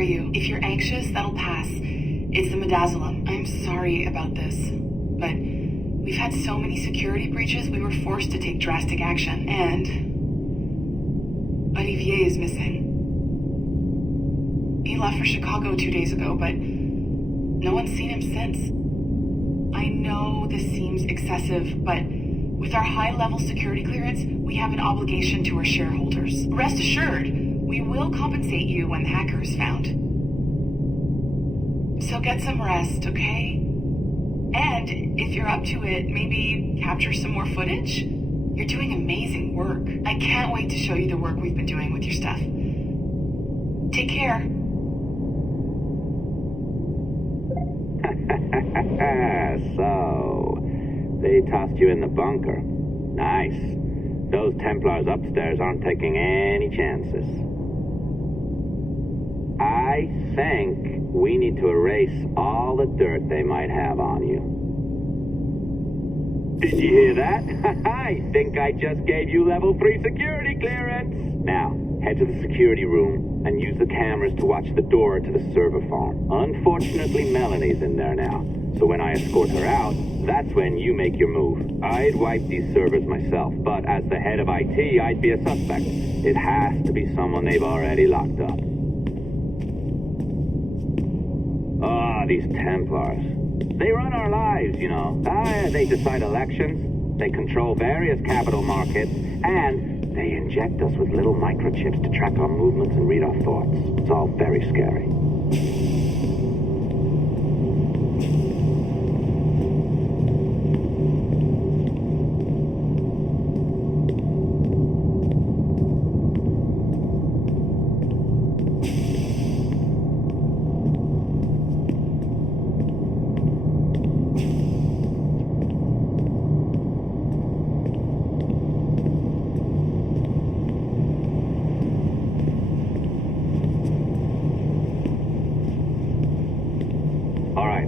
are you? If you're anxious, that'll pass. It's the midazolam. I'm sorry about this, but we've had so many security breaches, we were forced to take drastic action. And Olivier is missing. He left for Chicago 2 days ago, but no one's seen him since. I know this seems excessive, but with our high-level security clearance, we have an obligation to our shareholders. Rest assured, we will compensate you when the hacker is found. So get some rest, okay? And if you're up to it, maybe capture some more footage? You're doing amazing work. I can't wait to show you the work we've been doing with your stuff. Take care. So, they tossed you in the bunker. Nice. Those Templars upstairs aren't taking any chances. I think we need to erase all the dirt they might have on you. Did you hear that? I think I just gave you level 3 security clearance. Now, head to the security room and use the cameras to watch the door to the server farm. Unfortunately, Melanie's in there now. So when I escort her out, that's when you make your move. I'd wipe these servers myself, but as the head of IT, I'd be a suspect. It has to be someone they've already locked up. Ah, these Templars. They run our lives, you know. They decide elections, they control various capital markets, and they inject us with little microchips to track our movements and read our thoughts. It's all very scary.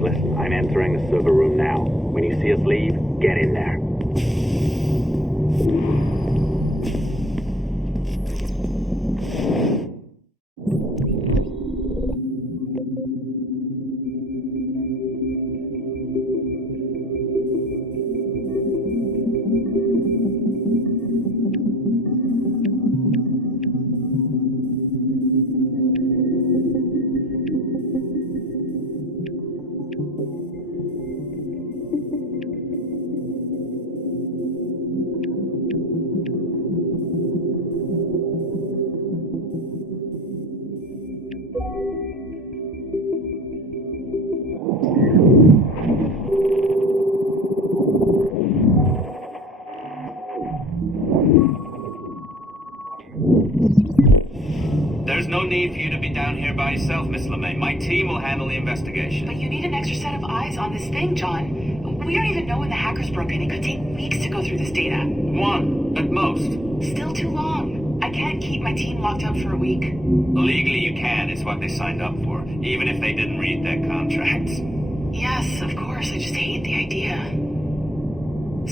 Listen, I'm entering the server room now. When you see us leave, get in there. There's no need for you to be down here by yourself, Miss LeMay. My team will handle the investigation. But you need an extra set of eyes on this thing, John. We don't even know when the hackers broke in. It could take weeks to go through this data. 1, at most. Still too long. I can't keep my team locked up for a week. Legally you can. It's what they signed up for, even if they didn't read their contracts. Yes, of course. I just hate the idea.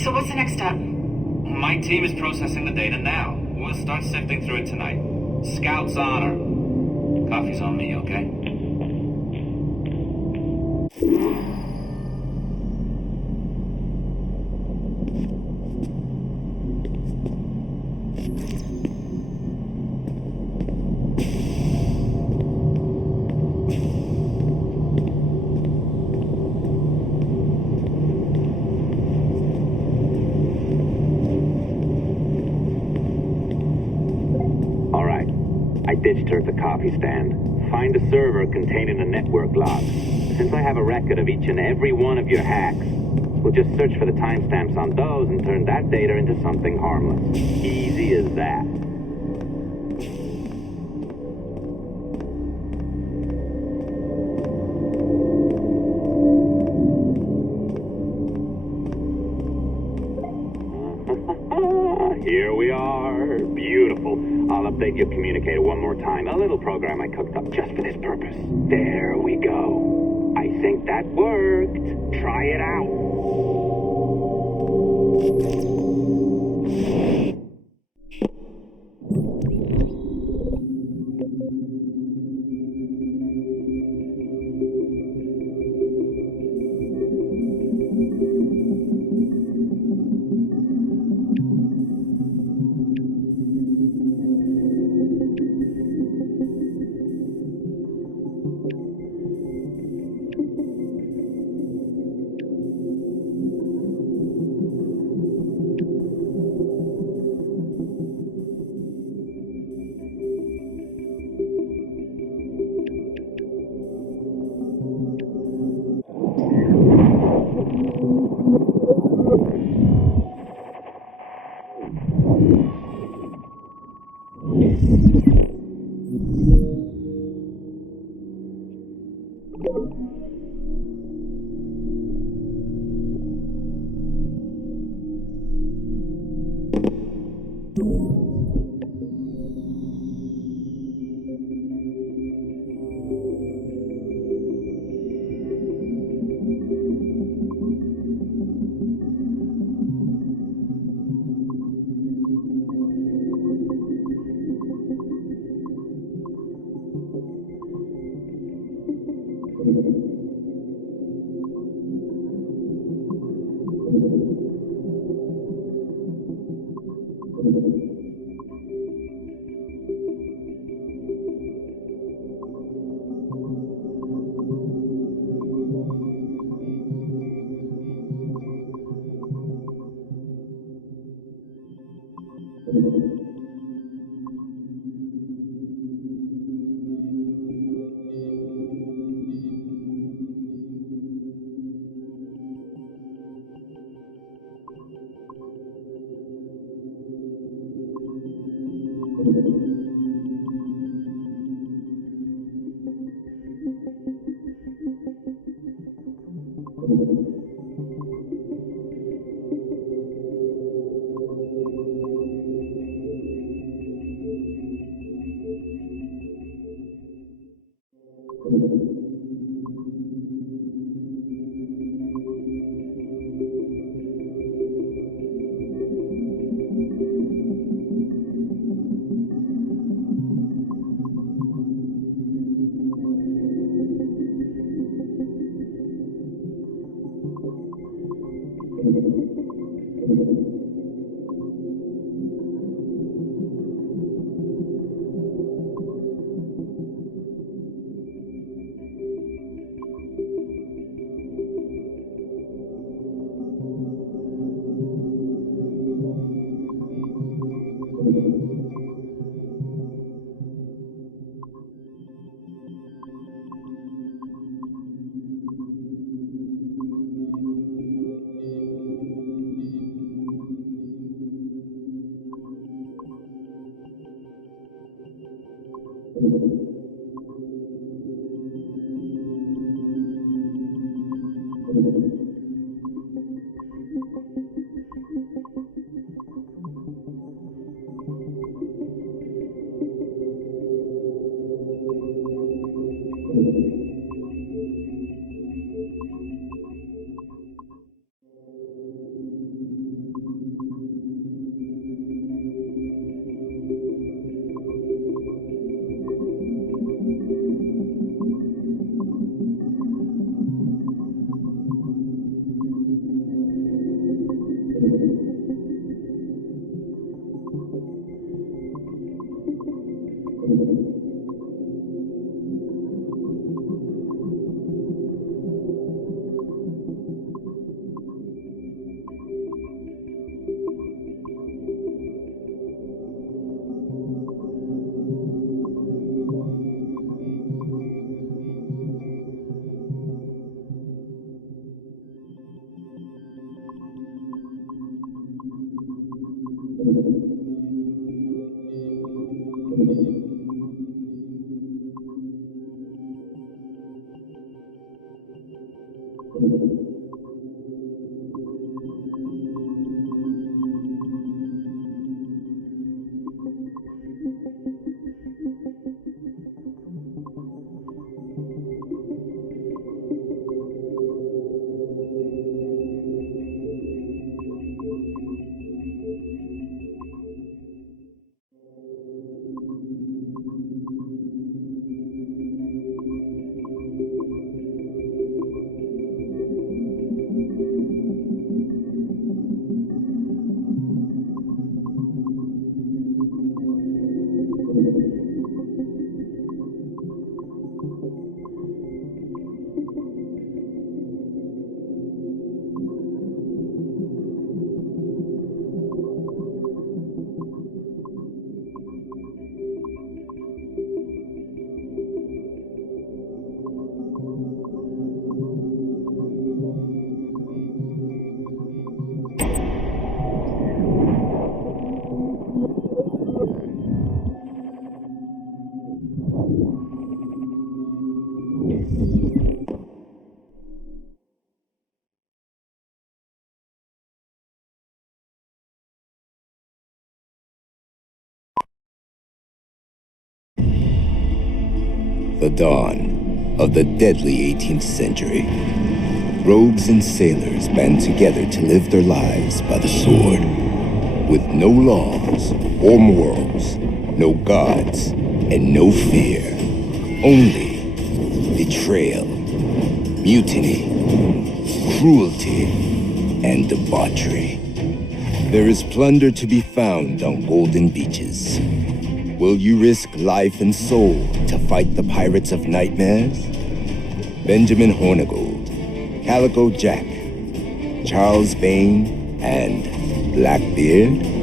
So what's the next step? My team is processing the data now. We'll start sifting through it tonight. Scout's honor. Coffee's on me, okay? I ditched her at the coffee stand. Find a server containing a network log. Since I have a record of each and every one of your hacks, we'll just search for the timestamps on those and turn that data into something harmless. Easy as that. Here we are. Beautiful. I'll update your communicator one more time. A little program I cooked up just for this purpose. There we go. I think that worked. Try it out. The dawn of the deadly 18th century. Rogues and sailors band together to live their lives by the sword. With no laws or morals, no gods, and no fear. Only betrayal, mutiny, cruelty, and debauchery. There is plunder to be found on golden beaches. Will you risk life and soul to fight the pirates of nightmares? Benjamin Hornigold, Calico Jack, Charles Vane, and Blackbeard?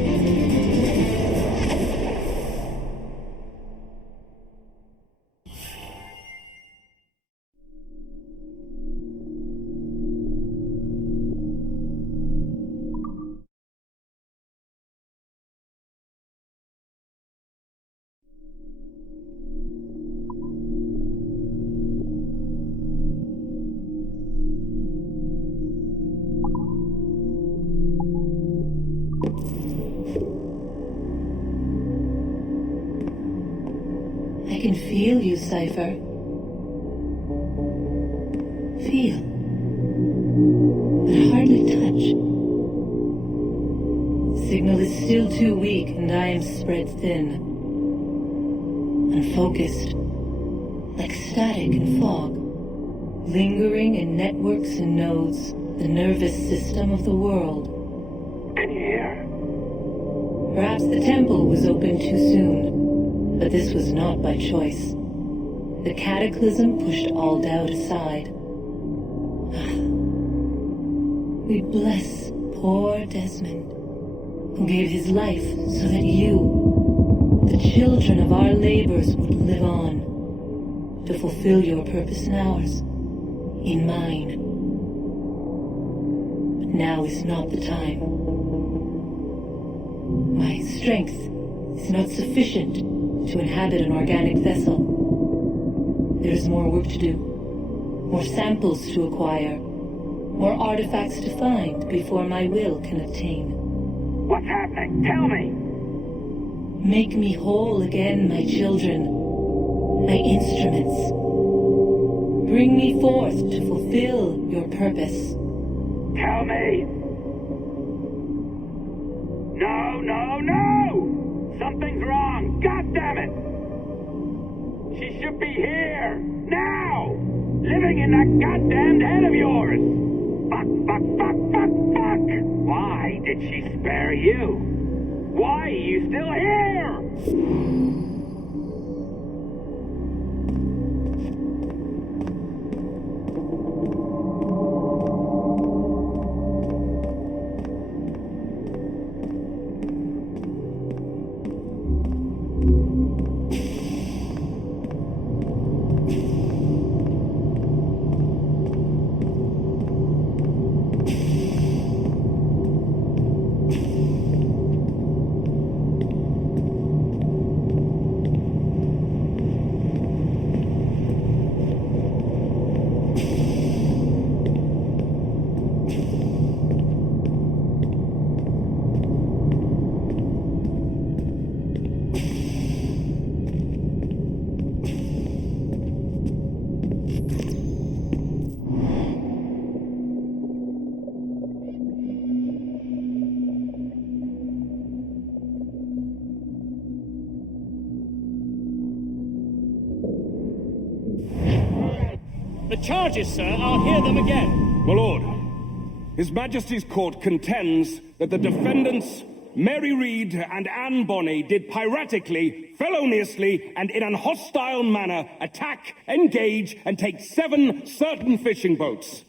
I can feel you, Cypher. Feel. But hardly touch. Signal is still too weak, and I am spread thin. Unfocused. Like static in fog. Lingering in networks and nodes, the nervous system of the world. Can you hear? Perhaps the temple was opened too soon. But this was not by choice. The cataclysm pushed all doubt aside. We bless poor Desmond, who gave his life so that you, the children of our labors, would live on, to fulfill your purpose in ours, in mine. But now is not the time. My strength is not sufficient to inhabit an organic vessel. There is more work to do, more samples to acquire, more artifacts to find before my will can obtain. What's happening? Tell me! Make me whole again, my children, my instruments. Bring me forth to fulfill your purpose. Tell me! No, no, no! Something's wrong! God damn it! She should be here! Now! Living in that goddamned head of yours! Fuck, fuck, fuck, fuck, fuck! Why did she spare you? Why are you still here? The charges, sir, I'll hear them again. My lord, His Majesty's court contends that the defendants, Mary Read and Anne Bonny, did piratically, feloniously, and in an hostile manner attack, engage, and take 7 certain fishing boats.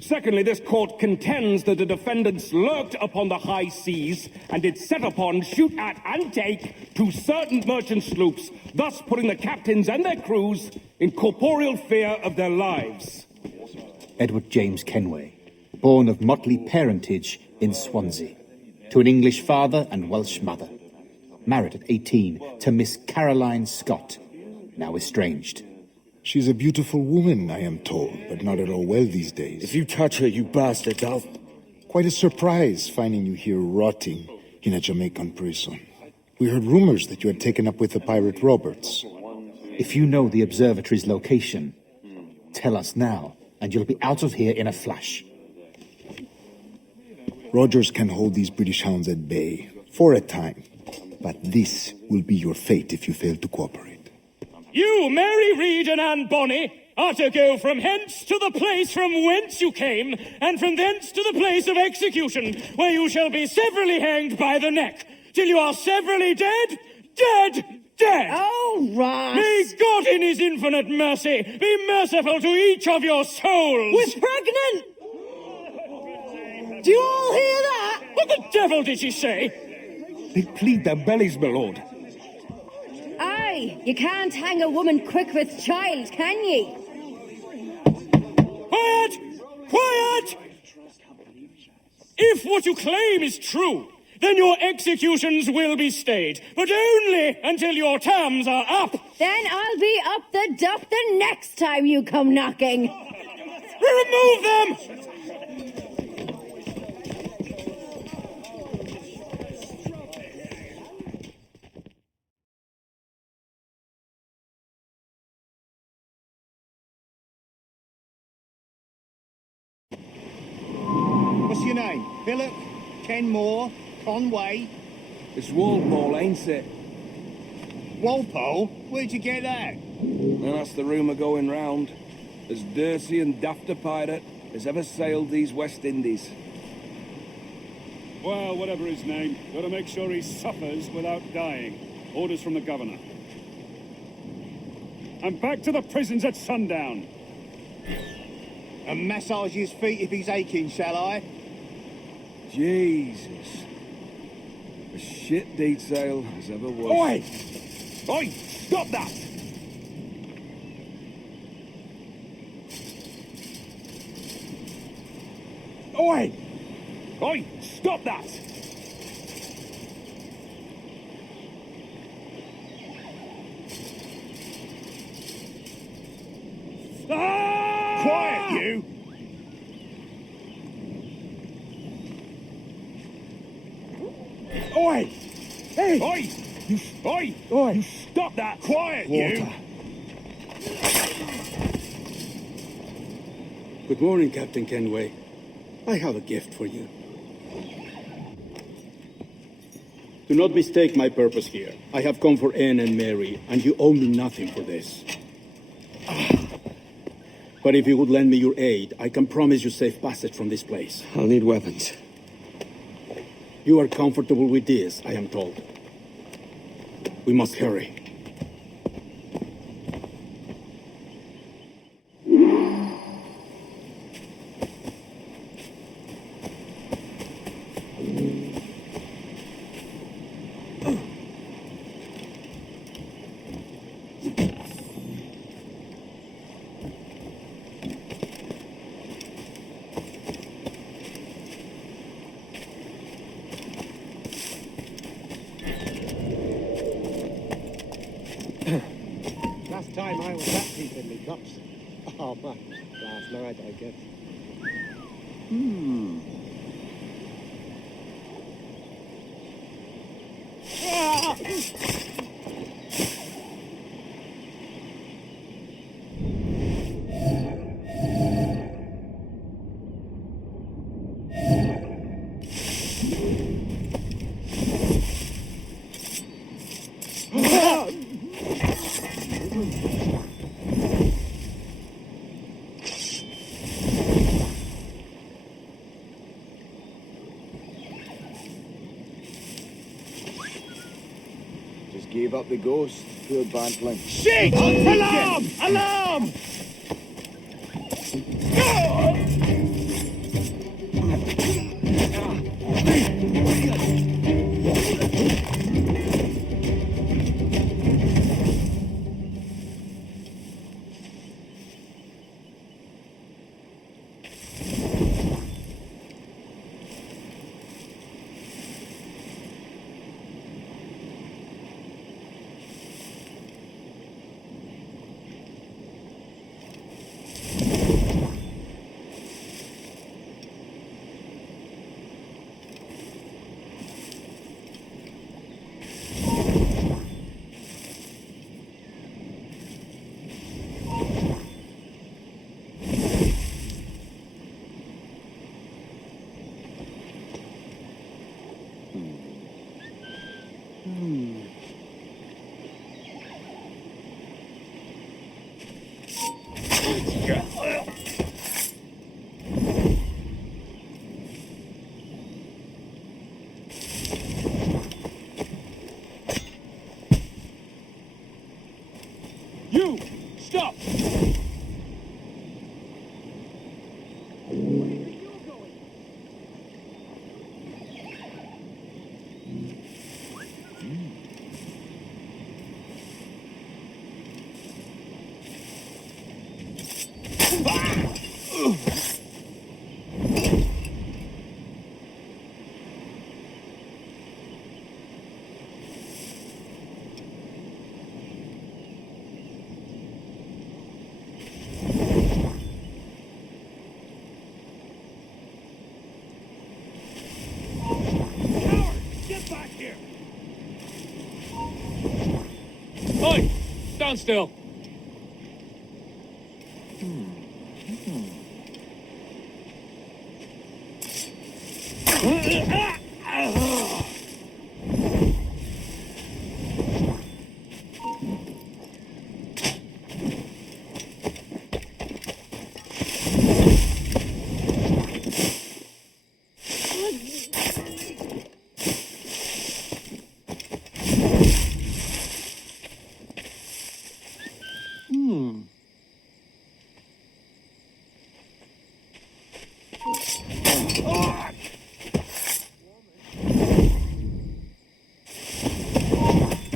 Secondly, this court contends that the defendants lurked upon the high seas and did set upon, shoot at, and take 2 certain merchant sloops, thus putting the captains and their crews in corporeal fear of their lives. Edward James Kenway, born of motley parentage in Swansea, to an English father and Welsh mother. Married at 18 to Miss Caroline Scott, now estranged. She's a beautiful woman, I am told, but not at all well these days. If you touch her, you bastards, I'll... Quite a surprise finding you here rotting in a Jamaican prison. We heard rumors that you had taken up with the pirate Roberts. If you know the observatory's location, tell us now, and you'll be out of here in a flash. Rogers can hold these British hounds at bay, for a time. But this will be your fate if you fail to cooperate. You, Mary Read and Anne Bonny, are to go from hence to the place from whence you came, and from thence to the place of execution, where you shall be severally hanged by the neck, till you are severally dead, dead, dead! Oh, Ross! May God in his infinite mercy be merciful to each of your souls! We're pregnant! Do you all hear that? What the devil did she say? They plead their bellies, my lord. Aye, you can't hang a woman quick with child, can ye? Quiet! Quiet! If what you claim is true, then your executions will be stayed, but only until your terms are up. Then I'll be up the dup the next time you come knocking. Remove them! What's your name? Billock? Kenmore? Conway? It's Walpole, ain't it? Walpole? Where'd you get that? And that's the rumour going round. As dirty and daft a pirate as ever sailed these West Indies. Well, whatever his name, gotta make sure he suffers without dying. Orders from the governor. And back to the prisons at sundown. And massage his feet if he's aching, shall I? Jesus. A shit detail as ever was. Oi! Oi! Stop that! Oi! Oi! Stop that! Ah! Quiet, you! Oi! Hey! Oi! You, oi! Oi! You stop that! Quiet, you! Good morning, Captain Kenway. I have a gift for you. Do not mistake my purpose here. I have come for Anne and Mary, and you owe me nothing for this. But if you would lend me your aid, I can promise you safe passage from this place. I'll need weapons. You are comfortable with this, I am told. We must hurry. Last time I was that deep in me cups. Oh, man. Last night, I guess. Just gave up the ghost. Poor bantling. Shit! Alarm! Alarm! You! Stop! Oi! Stand still!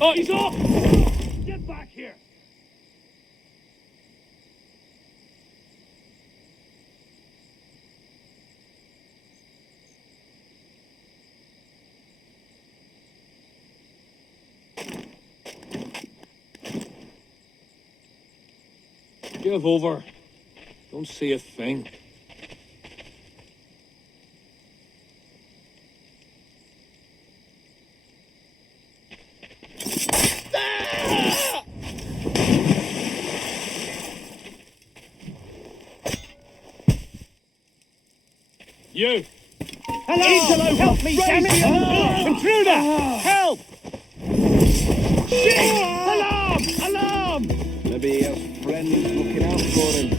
Oh, he's off! Get back here! Give over. Don't see a thing. You! Hello! Help me, damn it! Intruder! Help! Shit! Alarm! Alarm! Maybe he has friends looking out for him.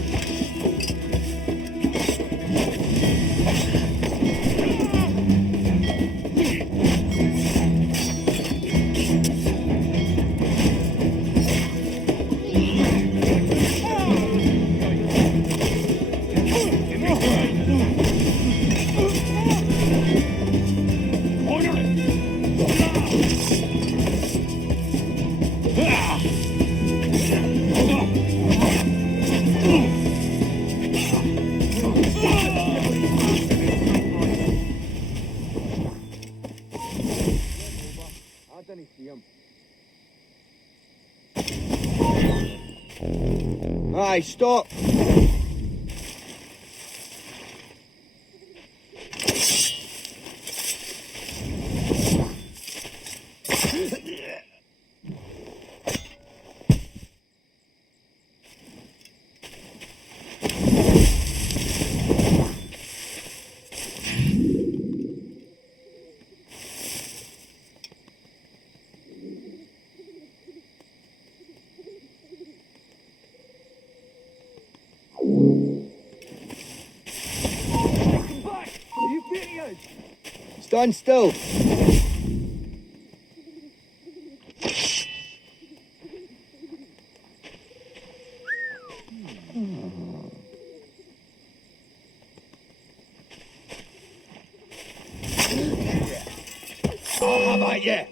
Aye, stop! Stand still! Oh, how about you?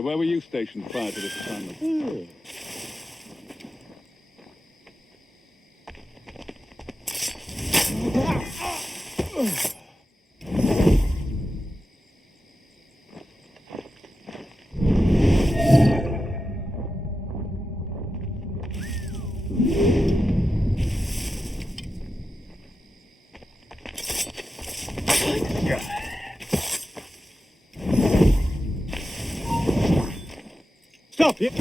So where were you stationed prior to this assignment? Stop it!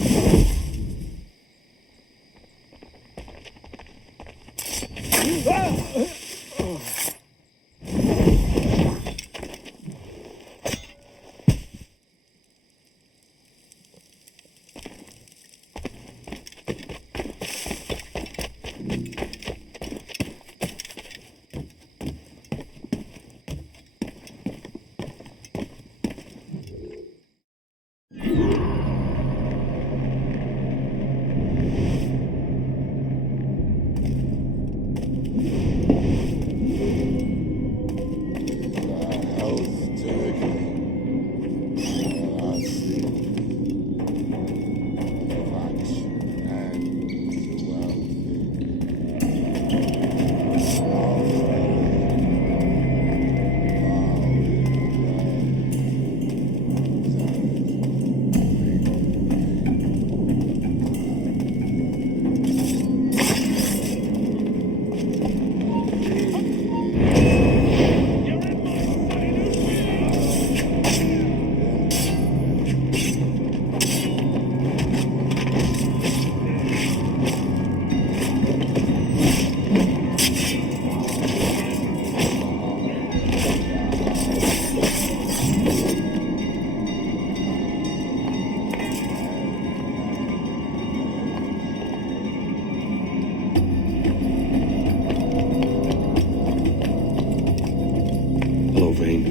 Hello, Vane.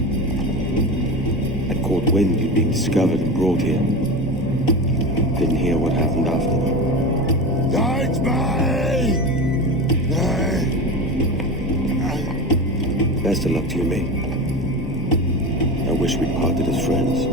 I caught wind you'd been discovered and brought here. Didn't hear what happened after, though. Guide me! Best of luck to you, mate. I wish we'd parted as friends.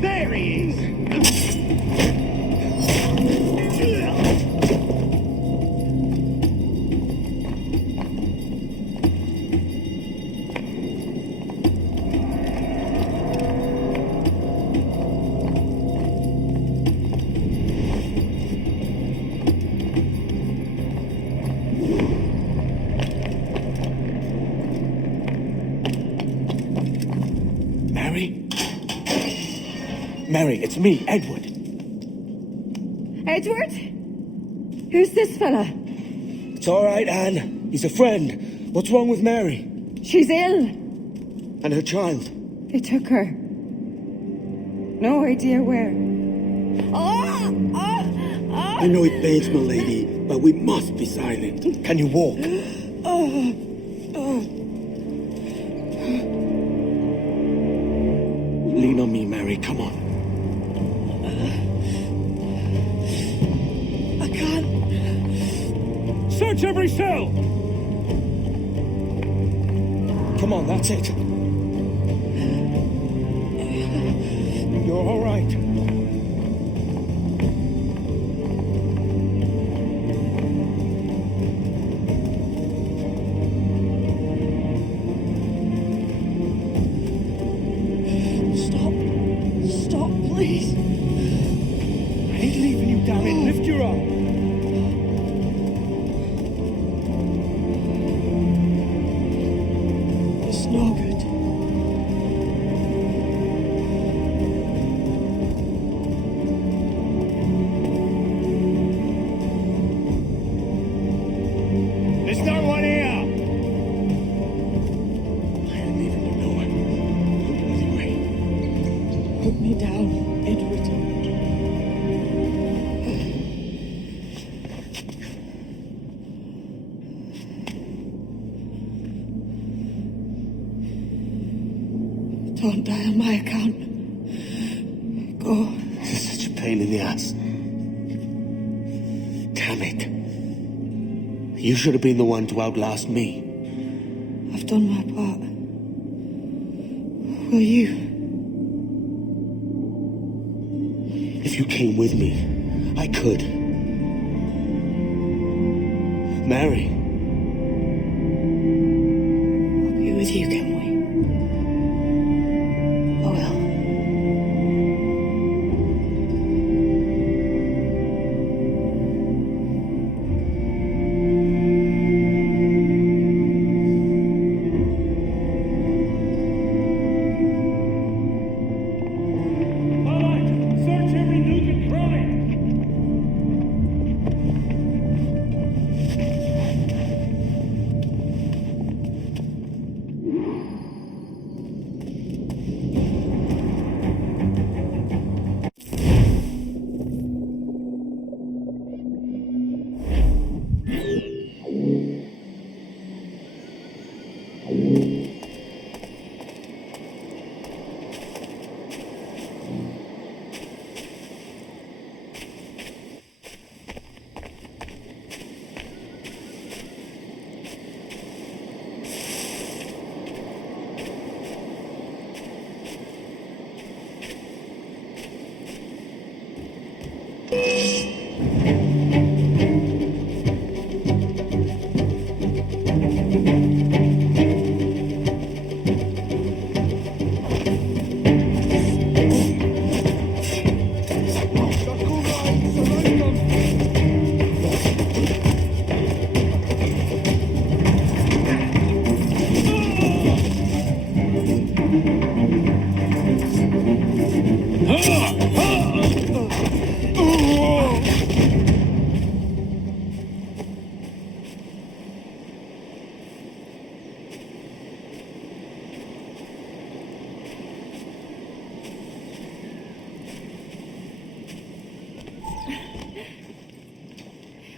There he is! Mary, it's me, Edward. Edward? Who's this fella? It's all right, Anne. He's a friend. What's wrong with Mary? She's ill. And her child? They took her. No idea where. Oh! I know it pains my lady, but we must be silent. Can you walk? Lean on me, Mary. Come on. I can't. Search every cell! Come on, that's it. You're all right. Stop, please. I ain't leaving you, damn it. Lift your arm. It's no good. There's no one here. I ain't leaving you, no one. Put me down, Edward. Don't die on my account. Go. This is such a pain in the ass. Damn it. You should have been the one to outlast me. I've done my part. Will you? If you came with me, I could. Mary. I'll be with you, Kenway. I will. Search every nook and cranny!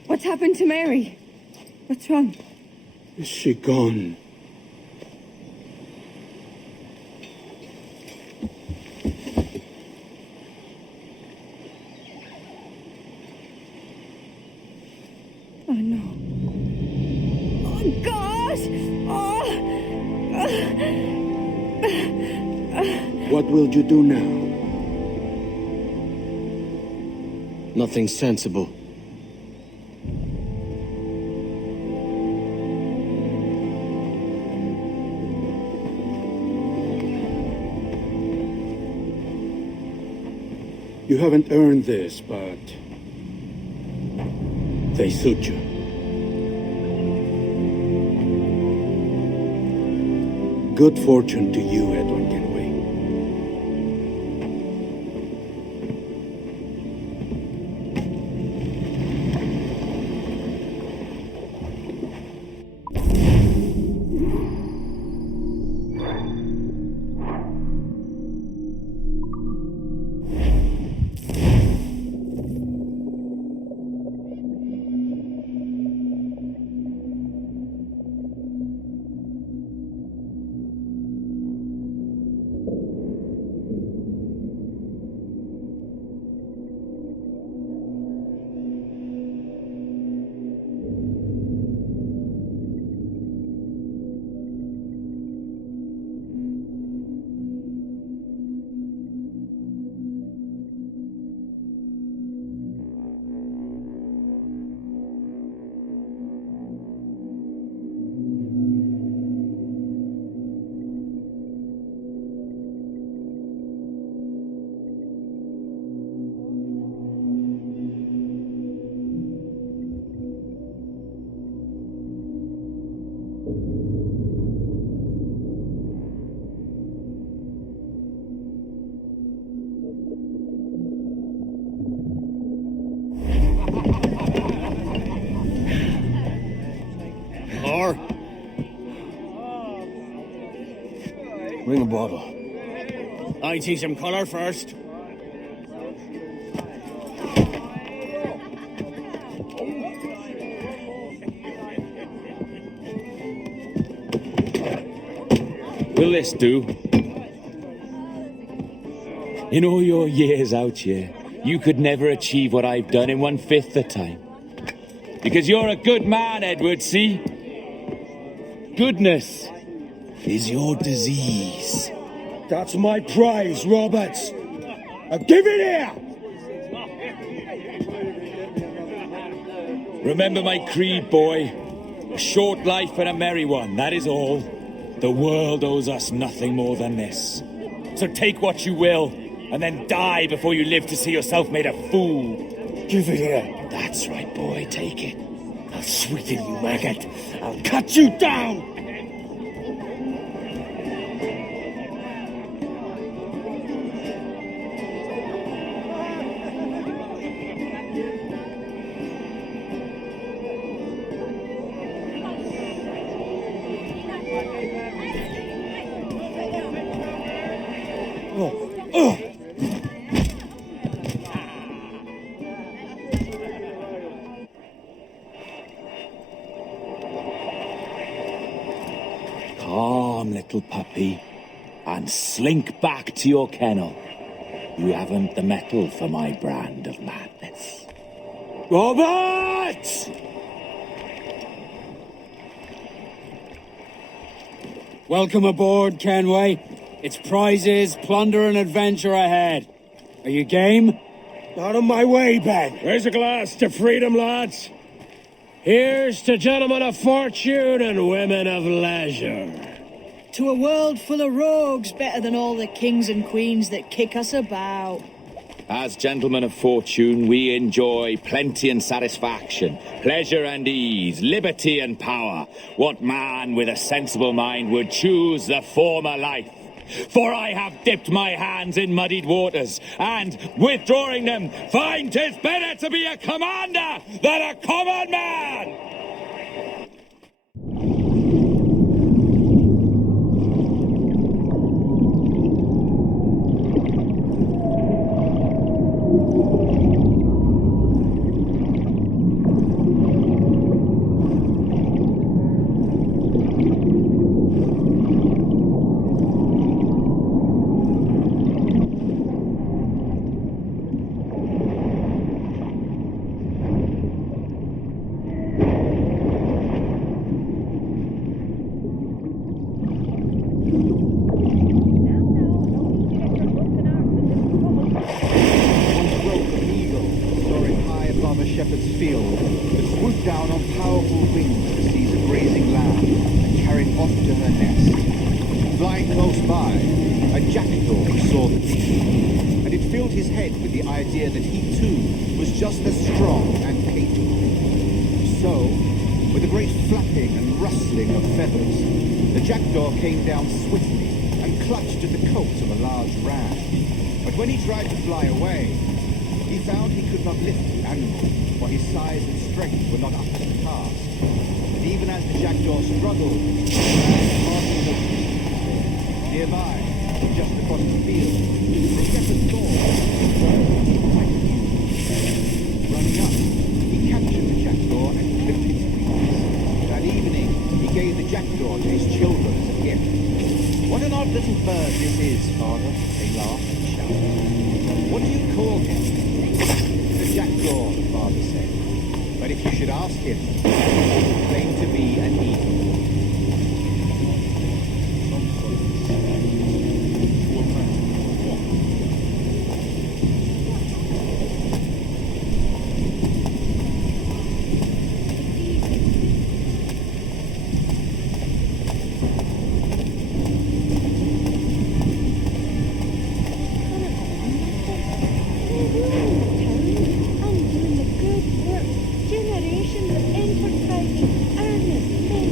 What's happened to Mary? What's wrong? Is she gone? Oh no. Oh God! What will you do now? Nothing sensible. You haven't earned this, but they suit you. Good fortune to you, Edward Kenway. more. Bring a bottle. I see some colour first. Will this do? In all your years out here, you could never achieve what I've done in 1/5 the time. Because you're a good man, Edward, see? Goodness is your disease. That's my prize, Roberts. Give it here! Remember my creed, boy. A short life and a merry one, that is all. The world owes us nothing more than this. So take what you will, and then die before you live to see yourself made a fool. Give it here. That's right, boy, take it. I'll sweeten you, maggot. I'll cut you down! Calm, little puppy, and slink back to your kennel. You haven't the mettle for my brand of madness. Robert! Welcome aboard, Kenway. It's prizes, plunder, and adventure ahead. Are you game? Out of my way, Ben. Raise a glass to freedom, lads. Here's to gentlemen of fortune and women of leisure. To a world full of rogues, better than all the kings and queens that kick us about. As gentlemen of fortune, we enjoy plenty and satisfaction, pleasure and ease, liberty and power. What man with a sensible mind would choose the former life? For I have dipped my hands in muddied waters, and, withdrawing them, find 'tis better to be a commander than a common man! Came down swiftly and clutched at the coat of a large ram. But when he tried to fly away, he found he could not lift the animal, for his size and strength were not up to the task. And even as the jackdaw struggled, hardly noticed. Nearby, just across the field, the shepherd saw quite huge. Running up, he captured the jackdaw and clipped its wings. That evening, he gave the jackdaw to his children as a gift. What an odd little bird this is, Father, they laughed and shouted. What do you call him? The jackdaw, the father said. But if you should ask him, he would claim to be an eagle. Generations of enterprising, earnest men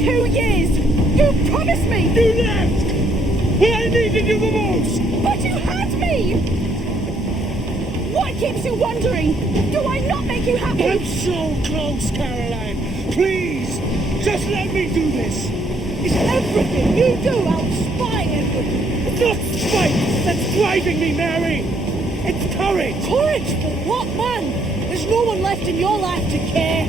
2 years! You promised me! You left! When I needed you the most! But you had me! What keeps you wondering? Do I not make you happy? I'm so close, Caroline! Please! Just let me do this! Is everything you do out spying Edward? It's not spite that's driving me, Mary! It's courage! Courage for what, man? There's no one left in your life to care.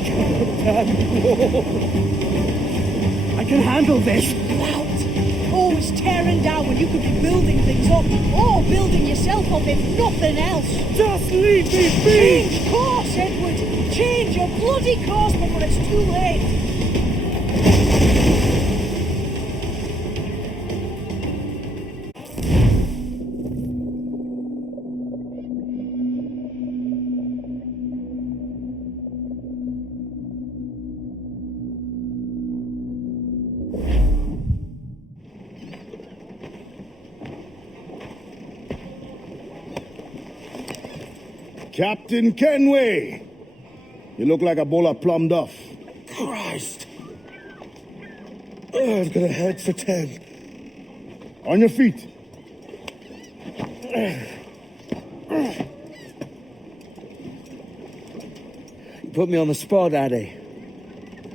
I can handle this. Out. Always tearing down when you could be building things up. Or building yourself up if nothing else. Just leave me be! Change course, Edward. Change your bloody course before it's too late. Captain Kenway! You look like a bowl of plum duff. Christ! I've got a head for 10. On your feet. You put me on the spot, Addy.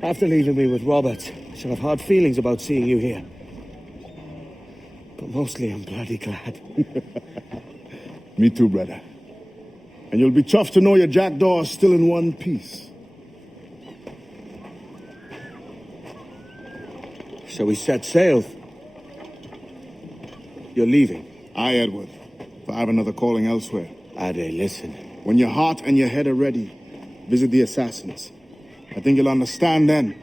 After leaving me with Robert, I shall have hard feelings about seeing you here. But mostly I'm bloody glad. Me too, brother. And you'll be chuffed to know your jackdaw is still in one piece. Shall we set sail? You're leaving. Aye, Edward. But I have another calling elsewhere. Ade, listen. When your heart and your head are ready, visit the assassins. I think you'll understand then.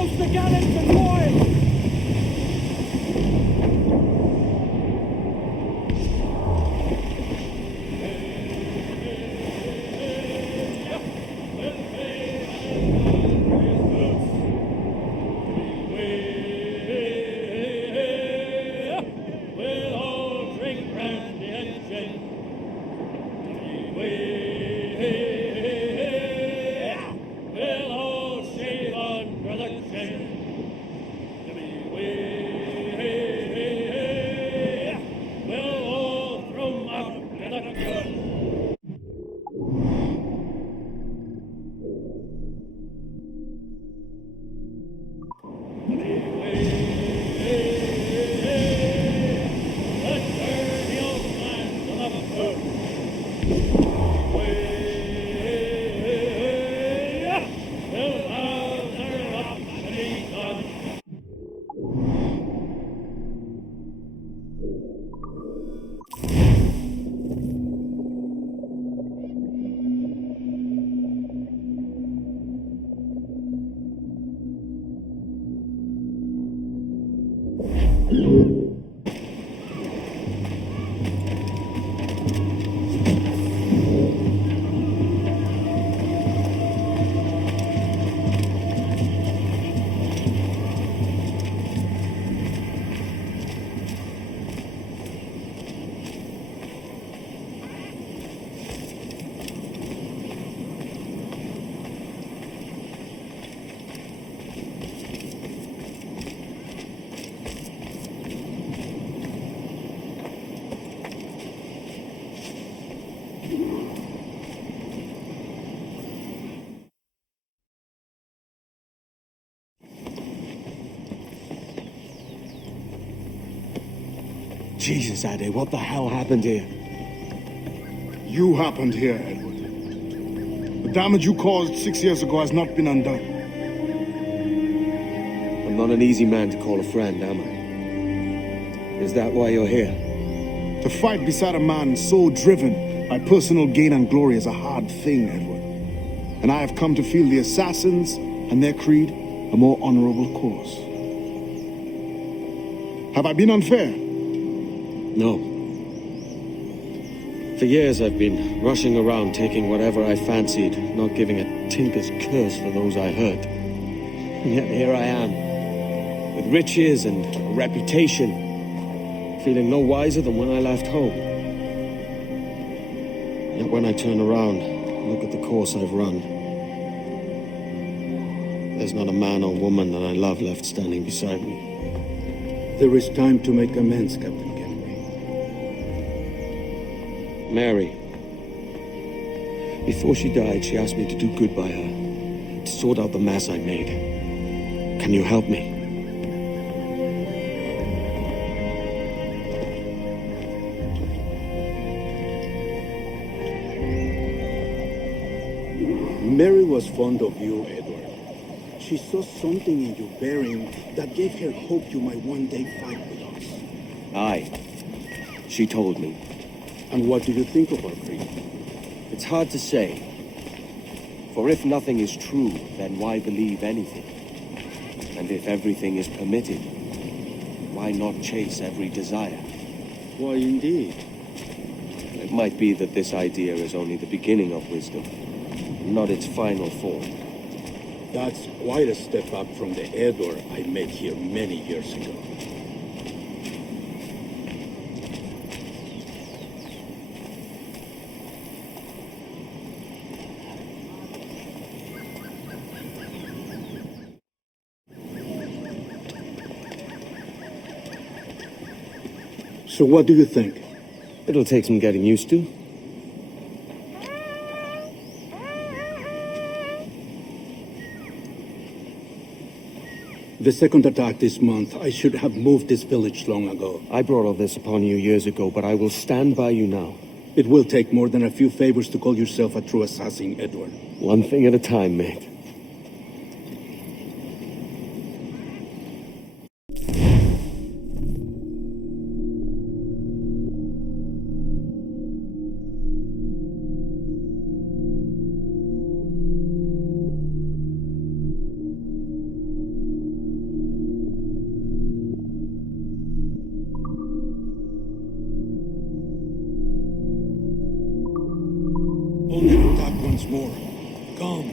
Rouse the gallants and royals! Jesus, Ade, what the hell happened here? You happened here, Edward. The damage you caused 6 years ago has not been undone. I'm not an easy man to call a friend, am I? Is that why you're here? To fight beside a man so driven by personal gain and glory is a hard thing, Edward. And I have come to feel the assassins and their creed a more honorable cause. Have I been unfair? No. For years I've been rushing around taking whatever I fancied, not giving a tinker's curse for those I hurt. And yet here I am, with riches and a reputation, feeling no wiser than when I left home. Yet when I turn around, look at the course I've run, there's not a man or woman that I love left standing beside me. There is time to make amends, Captain. Mary. Before she died, she asked me to do good by her, to sort out the mess I made. Can you help me? Mary was fond of you, Edward. She saw something in your bearing that gave her hope you might one day fight with us. Aye. She told me. And what do you think of our creed? It's hard to say. For if nothing is true, then why believe anything? And if everything is permitted, why not chase every desire? Why, indeed. It might be that this idea is only the beginning of wisdom, not its final form. That's quite a step up from the Edward I met here many years ago. So what do you think? It'll take some getting used to. The second attack this month, I should have moved this village long ago. I brought all this upon you years ago, but I will stand by you now. It will take more than a few favors to call yourself a true assassin, Edward. One thing at a time, mate. Come.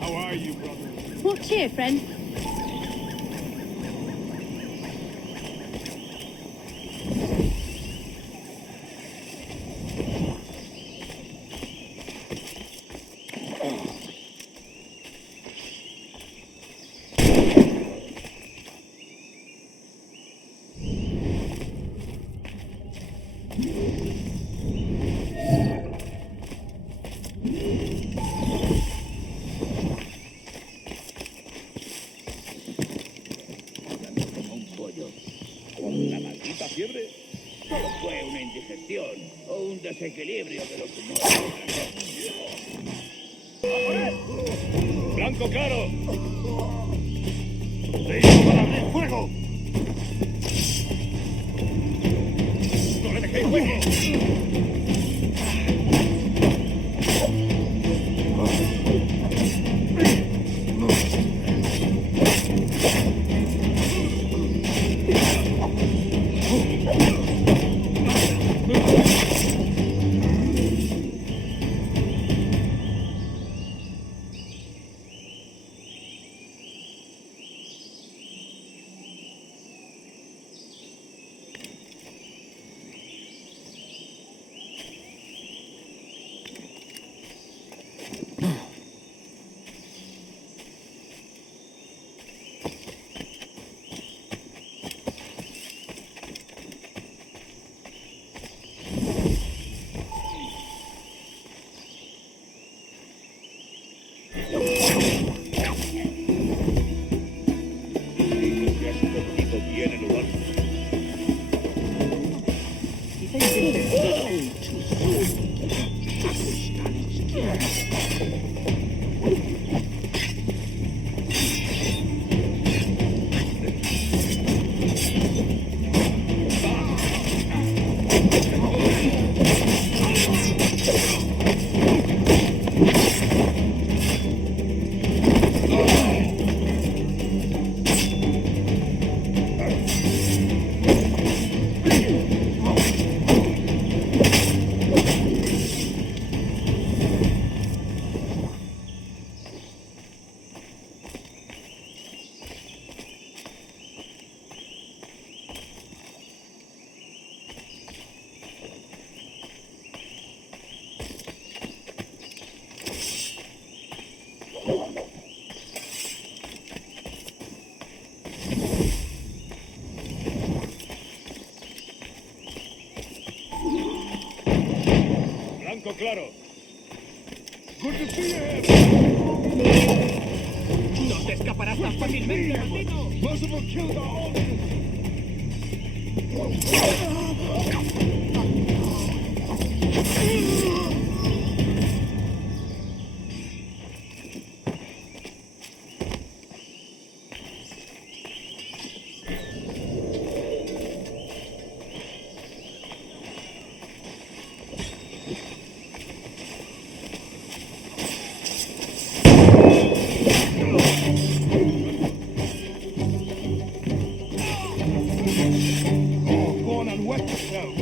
How are you, brother? What cheer, friend? La maldita fiebre solo fue una indigestión o un desequilibrio de los humores. ¡Blanco claro! ¡Listo para abrir fuego! ¡No le dejéis hueco! Blanco claro. Good to see you here. No te escaparás tan fácilmente, maldito. Most of them killed our audience. Oh, go on and wet yourself.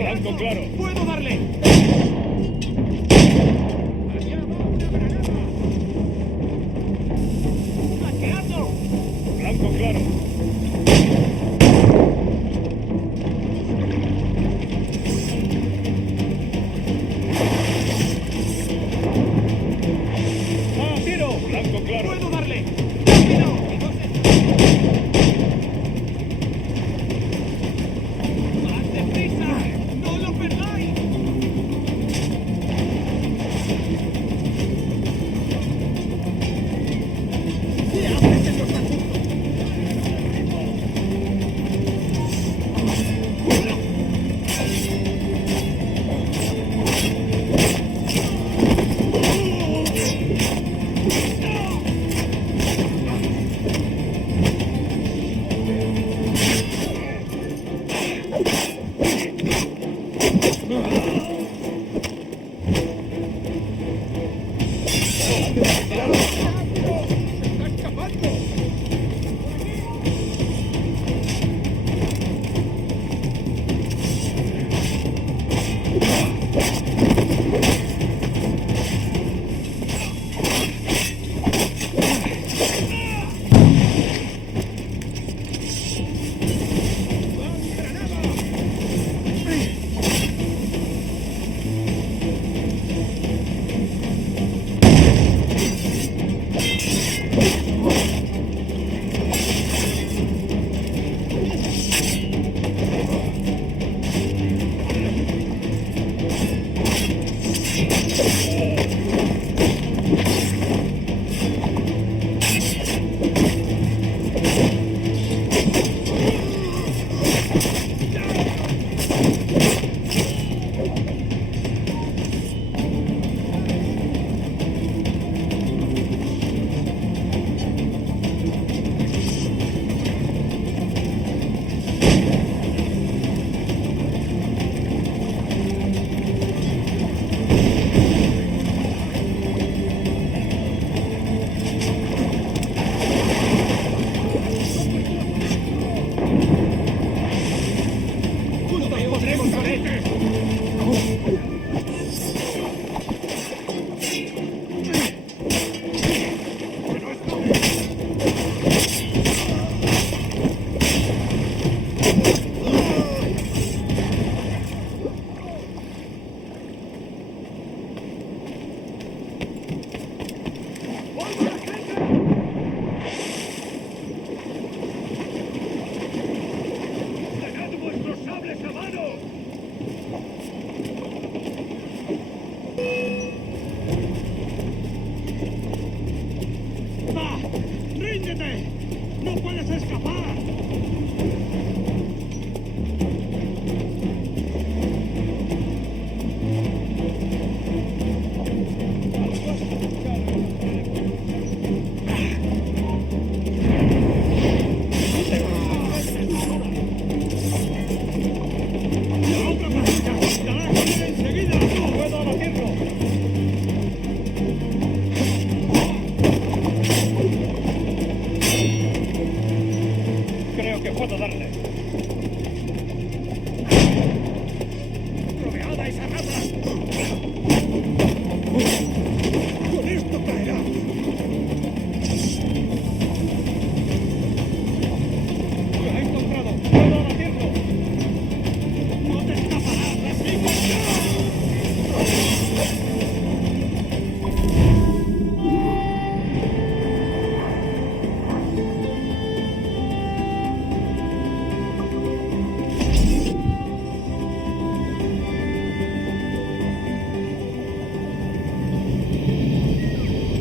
Blanco claro. ¡Puedo darle! ¡Flanqueando! Blanco claro. ¡Ah, tiro! Blanco claro. ¡Puedo darle! ¡Rápido! ¡Más deprisa! ¡No lo perdáis!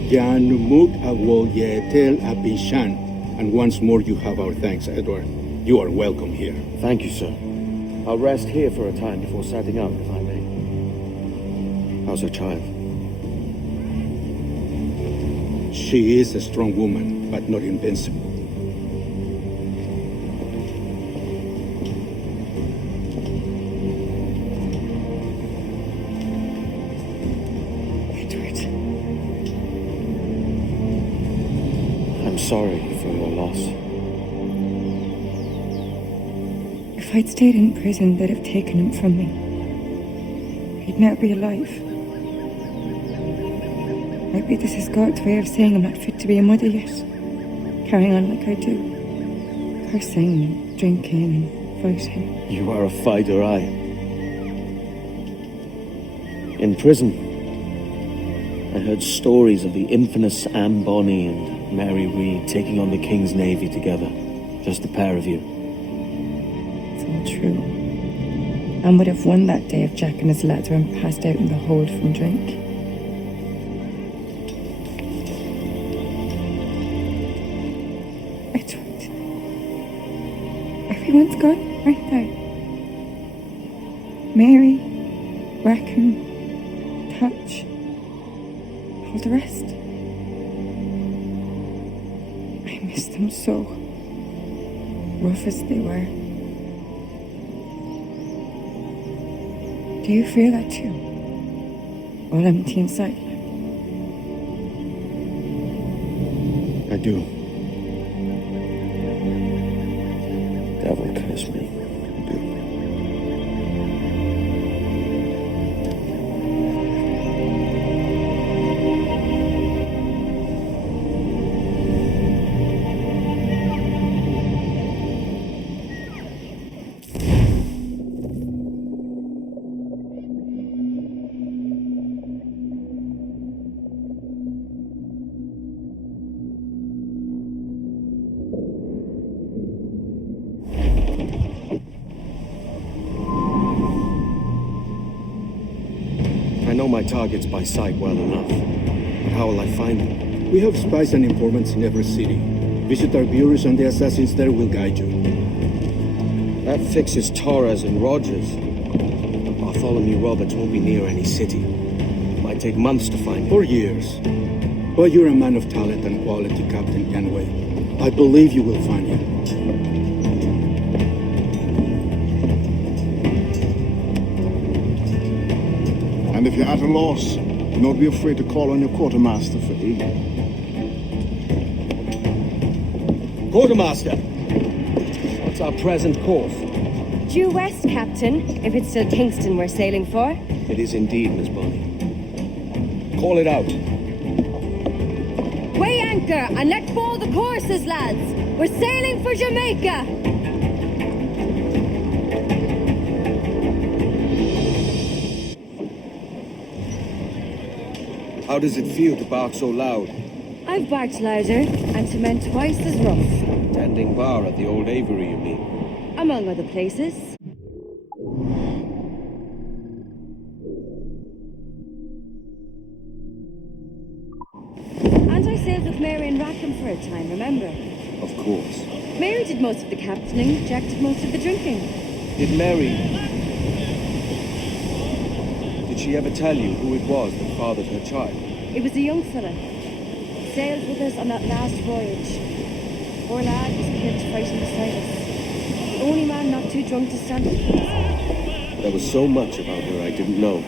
Yanumuk Awoyetel Abishan. And once more you have our thanks, Edward. You are welcome here. Thank you, sir. I'll rest here for a time before setting out, if I may. How's her child? She is a strong woman, but not invincible. Sorry for your loss. If I'd stayed in prison, they'd have taken him from me. He'd never be alive. Maybe this is God's way of saying I'm not fit to be a mother yet. Carrying on like I do. Cursing and drinking and fighting. You are a fighter, aye. In prison, I heard stories of the infamous Anne Bonny and Mary Read taking on the King's Navy together. Just the pair of you. It's all true. Anne would have won that day if Jack and his lads weren't passed out in the hold from drink. Edward. Everyone's gone, aren't they? Mary, Raccoon, Touch, all the rest. I miss them so, rough as they were. Do you feel that too? All empty inside? I do. Devil curse me. I do. I know my targets by sight well enough. But how will I find them? We have spies and informants in every city. Visit our bureaus and the assassins there will guide you. That fixes Torres and Rogers. But Bartholomew Roberts won't be near any city. It might take months to find him. Or years. But you're a man of talent and quality, Captain Kenway. I believe you will find him. And if you're at a loss, do not be afraid to call on your quartermaster for aid. Quartermaster! What's our present course? Due west, Captain, if it's still Kingston we're sailing for. It is indeed, Miss Bonny. Call it out. Weigh anchor and let fall the courses, lads. We're sailing for Jamaica. How does it feel to bark so loud? I've barked louder and to men twice as rough. Tending bar at the old Avery, you mean? Among other places. And I sailed with Mary and Rackham for a time, remember? Of course. Mary did most of the captaining, Jack did most of the drinking. Did Mary... Did she ever tell you who it was that fathered her child? It was a young fella. Sailed with us on that last voyage. Poor lad was killed fighting beside us. The only man not too drunk to stand up. There was so much about her I didn't know.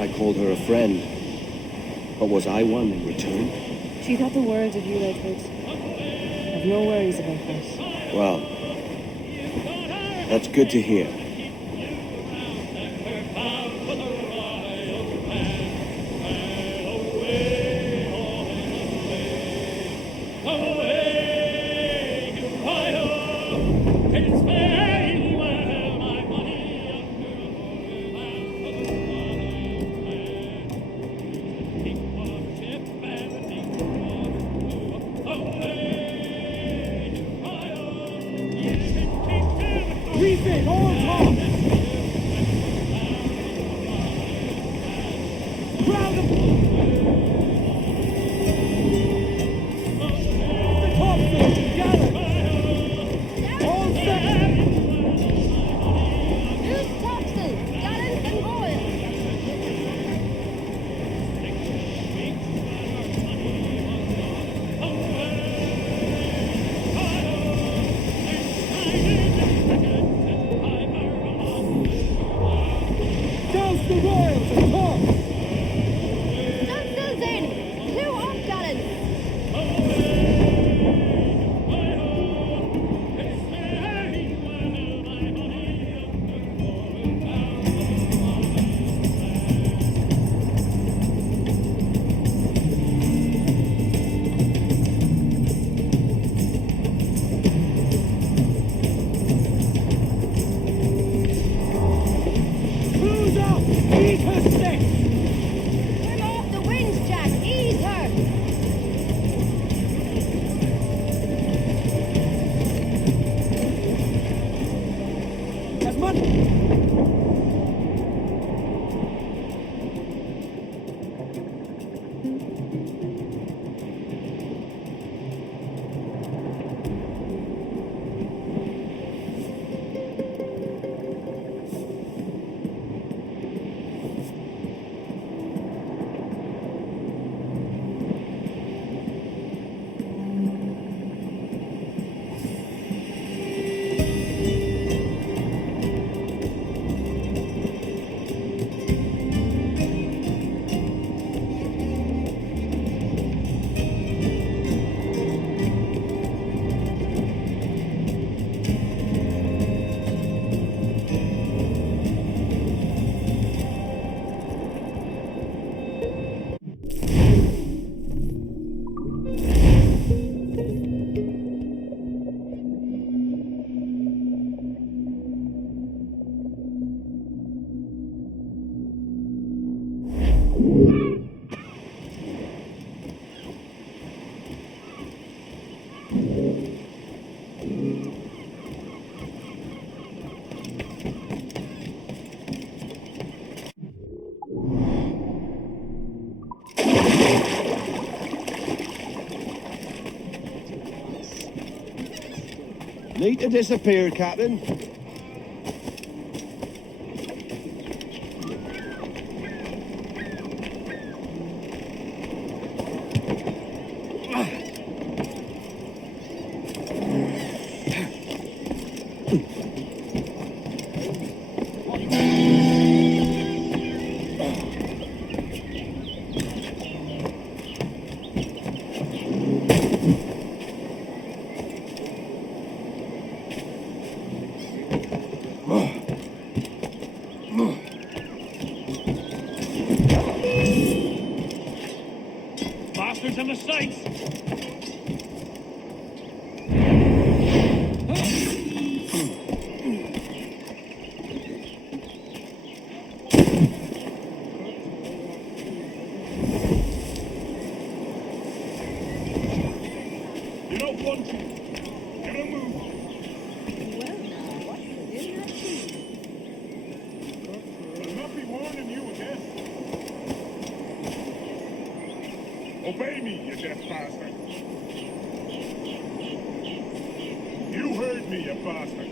I called her a friend. But was I one in return? She thought the world of you, Edward. I've no worries about that. Well, that's good to hear. Need to disappear, Captain. Bastards in the sights! You don't want to. Get a move. I'll not be warning you again. Obey me, you deaf bastard. You heard me, you bastard.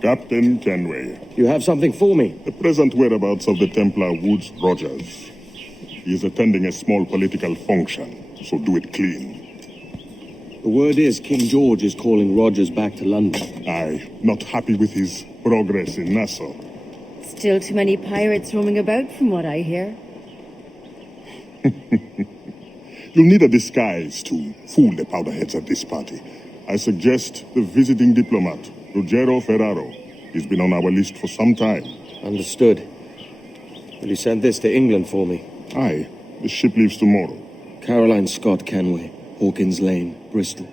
Captain Kenway. You have something for me? The present whereabouts of the Templar Woods Rogers. He is attending a small political function, so do it clean. The word is King George is calling Rogers back to London. Aye, not happy with his progress in Nassau. Still too many pirates roaming about, from what I hear. You'll need a disguise to fool the powderheads at this party. I suggest the visiting diplomat, Ruggiero Ferraro. He's been on our list for some time. Understood. Will you send this to England for me? Aye. The ship leaves tomorrow. Caroline Scott Kenway, Hawkins Lane, Bristol.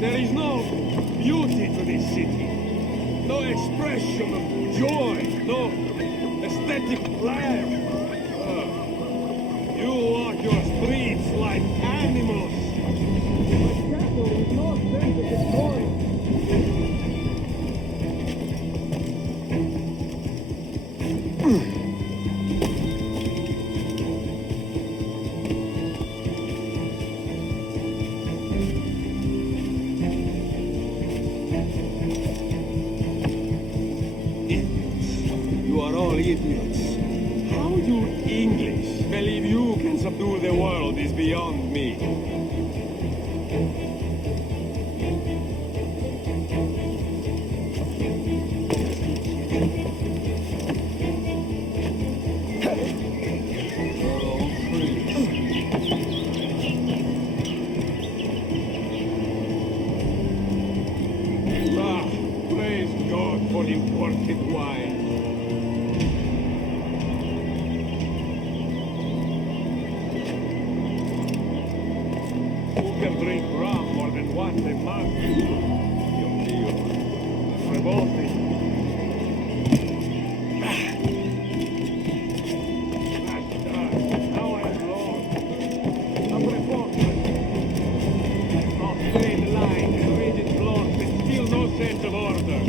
There is no beauty to this city. No expression of joy. No aesthetic flair. You walk your streets like animals. My capital is no sense of destroying. Idiots. How you English believe you can subdue the world is beyond me. Ah, praise God for imported wine. Drink rum more than once a month. Dios mío. Revolting. Now I am lost. I'm revolting. Not straight line and rigid blocks and still no sense of order.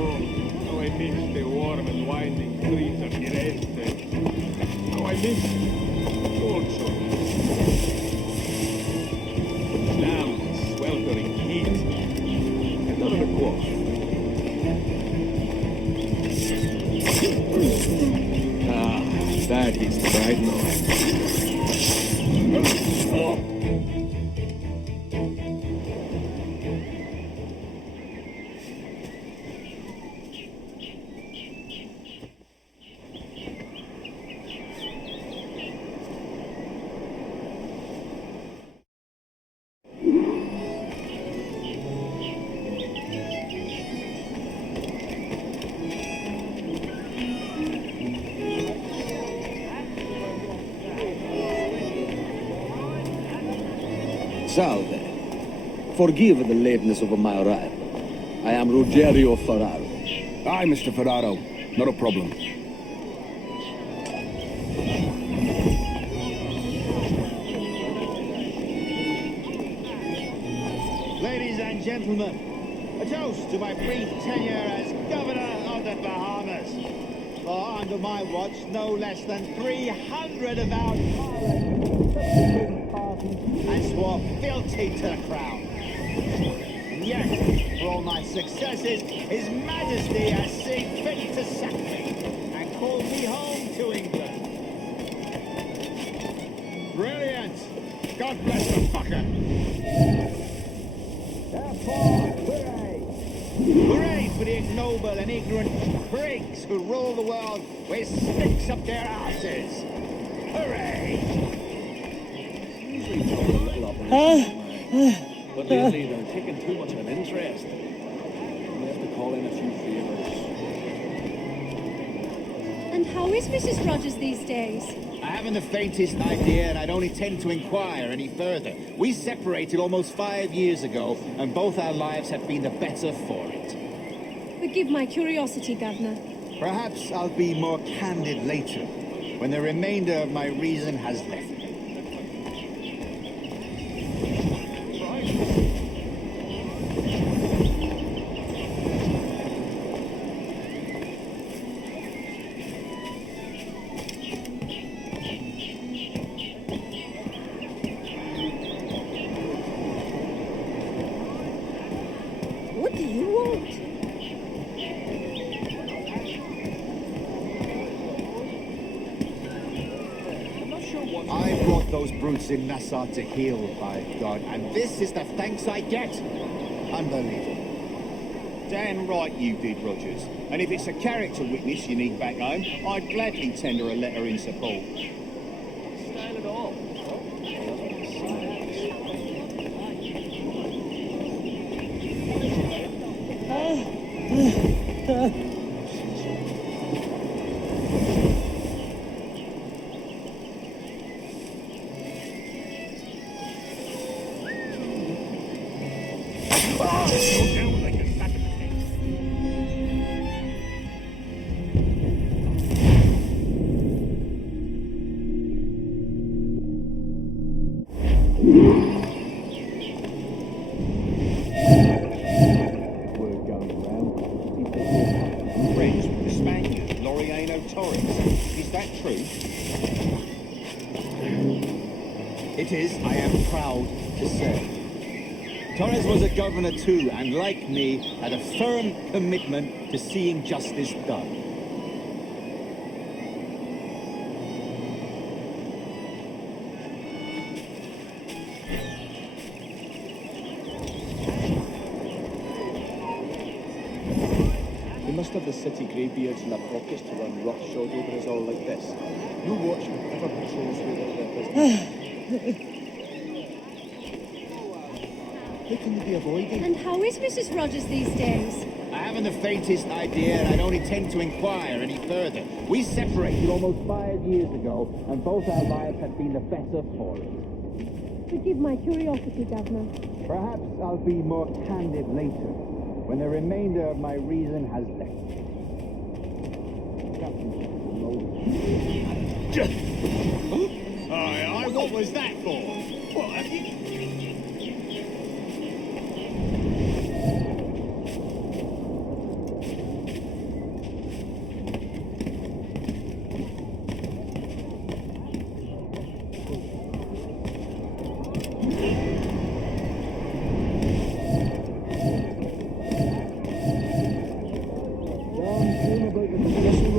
Oh, how I miss the warm and winding streets of Firenze. How I miss culture. Sweltering heat. Another quote. That is the right note. Salve. Forgive the lateness of my arrival. I am Rogerio Ferraro. Aye, Mr. Ferraro. Not a problem. Ladies and gentlemen, a toast to my brief tenure as Governor of the Bahamas. For under my watch, no less than 300 of our pirates and swore fealty to the crown. And yet, for all my successes, His Majesty has seen fit to sack me and called me home to England. Brilliant! God bless the fucker! Therefore, hooray! Hooray for the ignoble and ignorant prigs who rule the world with sticks up their asses! Hooray! But lately they're taking too much of an interest. We have to call in a few favours. And how is Mrs. Rogers these days? I haven't the faintest idea, and I don't intend to inquire any further. We separated almost 5 years ago, and both our lives have been the better for it. Forgive my curiosity, Governor. Perhaps I'll be more candid later, when the remainder of my reason has left me. What do you want? I brought those brutes in Nassau to heal, by God, and this is the thanks I get? Unbelievable. Damn right you did, Rogers. And if it's a character witness you need back home, I'd gladly tender a letter in support. Style at all. Friends with the Spaniard, Laureano Torres. Is that true? It is, I am proud to say. Torres was a governor too, and like me, had a firm commitment to seeing justice done. They must have the city greybeards and the pockets to run roughshod over us all like this. No watchman ever patrols without their business. How can they be avoided? And how is Mrs. Rogers these days? I haven't the faintest idea, and I don't intend to inquire any further. We separated almost 5 years ago, and both our lives have been the better for it. Forgive my curiosity, Governor. Perhaps I'll be more candid later, when the remainder of my reason has left me. Aye, what was that for? What have you...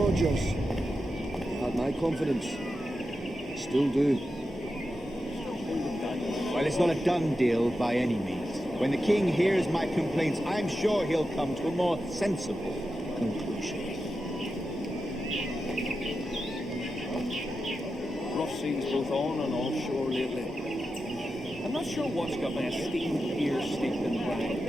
Rogers. You had my confidence. Still do. Well, it's not a done deal by any means. When the king hears my complaints, I'm sure he'll come to a more sensible conclusion. Rough seas both on and offshore lately. I'm not sure what's got my esteemed ear steeped in brine.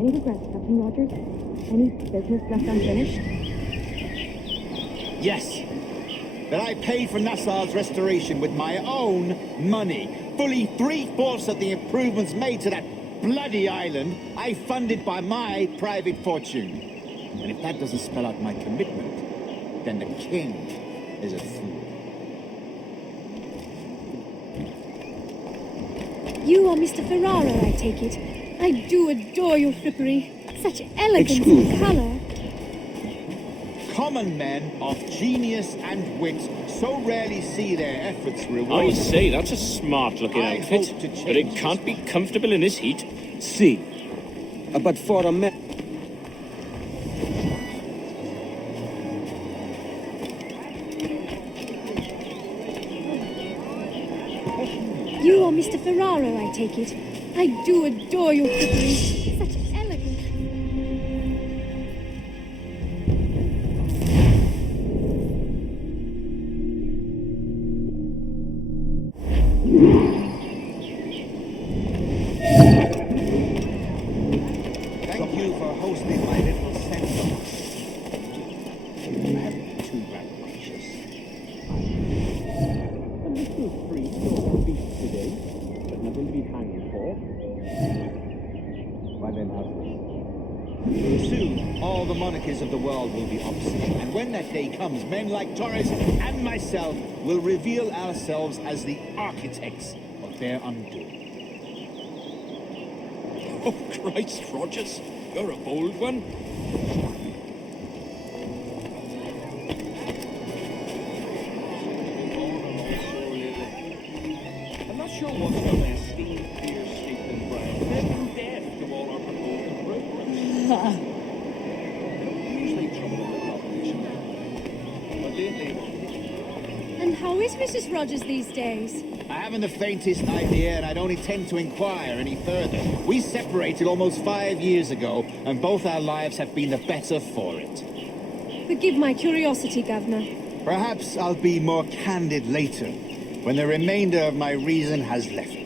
Any regrets, Captain Rogers? Any business left unfinished? Yes, that I paid for Nassau's restoration with my own money. Fully 3/4 of the improvements made to that bloody island I funded by my private fortune. And if that doesn't spell out my commitment, then the king is a fool. You are Mr. Ferraro, I take it. I do adore your frippery. Such elegance Excuse and me. colour. Common men of genius and wit so rarely see their efforts I rewarded. say, that's a smart-looking I outfit, hope to but it can't be comfortable in this heat. See, but for a man... You are Mr. Ferraro, I take it. I do adore your frippery. Such elegance. Thank you for hosting my little send-off. I haven't been too rambunctious. A little free or feast today, but nothing to be hanging for. Why then, how's this? Soon, all the monarchies of the world will be obsolete, and when that day comes, men like Torres and myself will reveal ourselves as the architects of their undoing. Oh, Christ, Rogers, you're a bold one. I'm not sure what's got my esteemed ear steeped in brine. They've been deaf to all our proposed improvements. Usually trouble in the competition. But lately... And how is Mrs. Rogers these days? I haven't the faintest idea, and I don't intend to inquire any further. We separated almost 5 years ago, and both our lives have been the better for it. Forgive my curiosity, Governor. Perhaps I'll be more candid later, when the remainder of my reason has left me.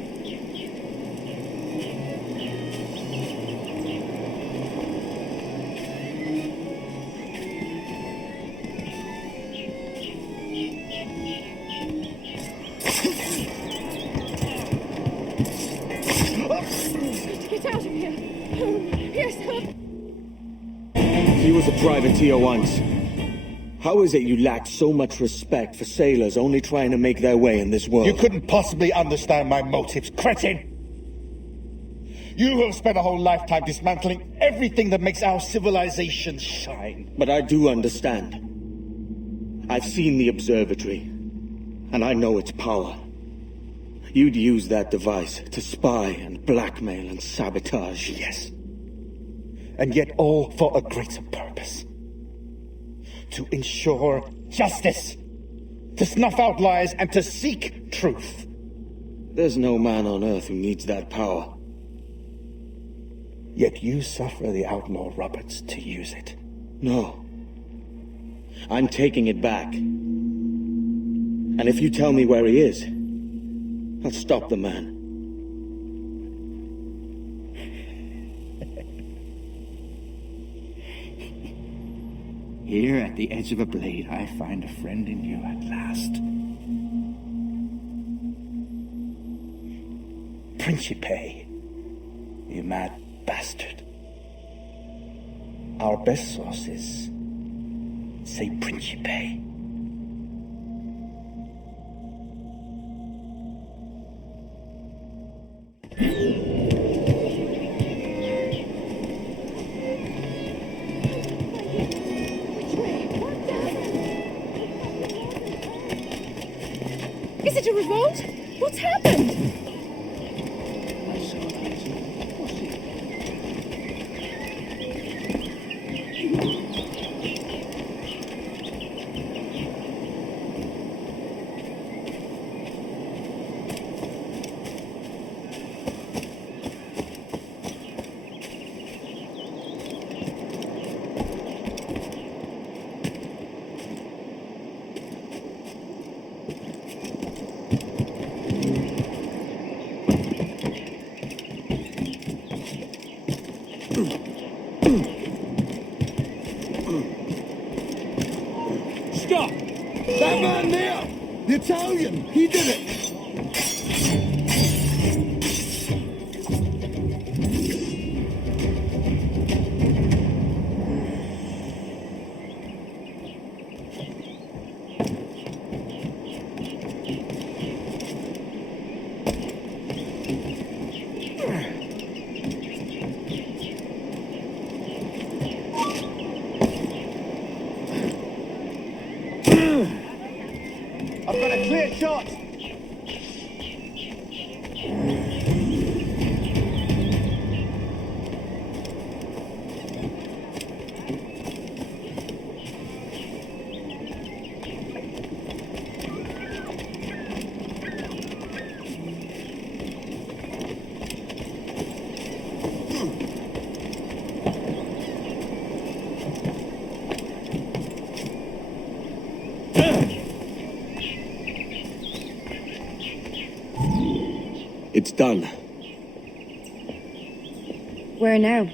Get out of here! Here's help! He was a privateer once. How is it you lack so much respect for sailors only trying to make their way in this world? You couldn't possibly understand my motives, cretin! You have spent a whole lifetime dismantling everything that makes our civilization shine. But I do understand. I've seen the observatory, and I know its power. You'd use that device to spy and blackmail and sabotage. Yes. And yet all for a greater purpose. To ensure justice. To snuff out lies and to seek truth. There's no man on earth who needs that power. Yet you suffer the outlaw Roberts to use it. No. I'm taking it back. And if you tell me where he is, I'll stop the man. Here at the edge of a blade, I find a friend in you at last. Principe, you mad bastard. Our best sources say Principe. Is it a revolt? What's happened? I saw that. What's it? Stop! That man there! The Italian! He did it! I've got a clear shot. It's done. Where now?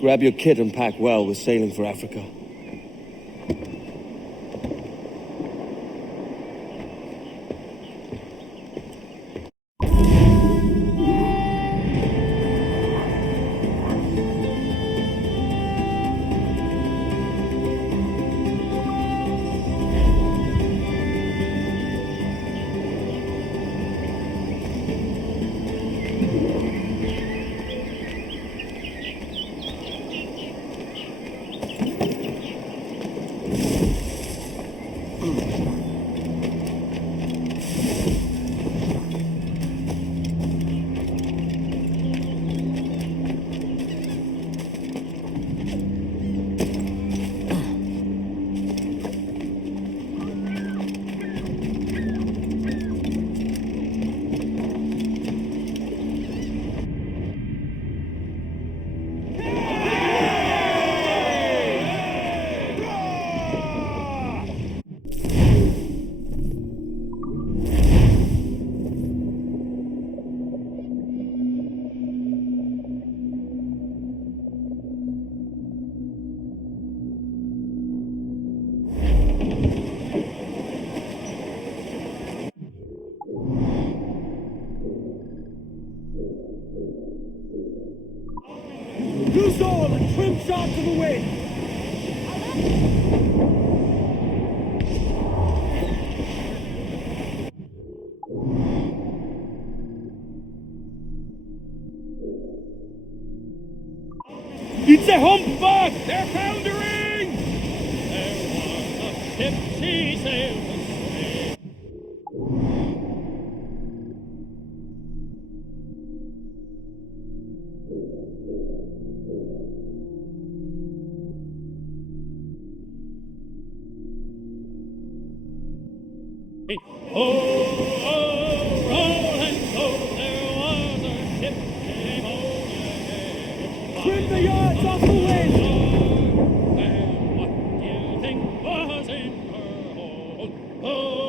Grab your kit and pack well. We're sailing for Africa. Loose all and trim sharp to the wind! It's a humpback! They're foundering! There was a ship, she sailed astray. Oh, roll and so there was a ship came over. Trim the yards off the wind! And what do you think was in her hold? Oh,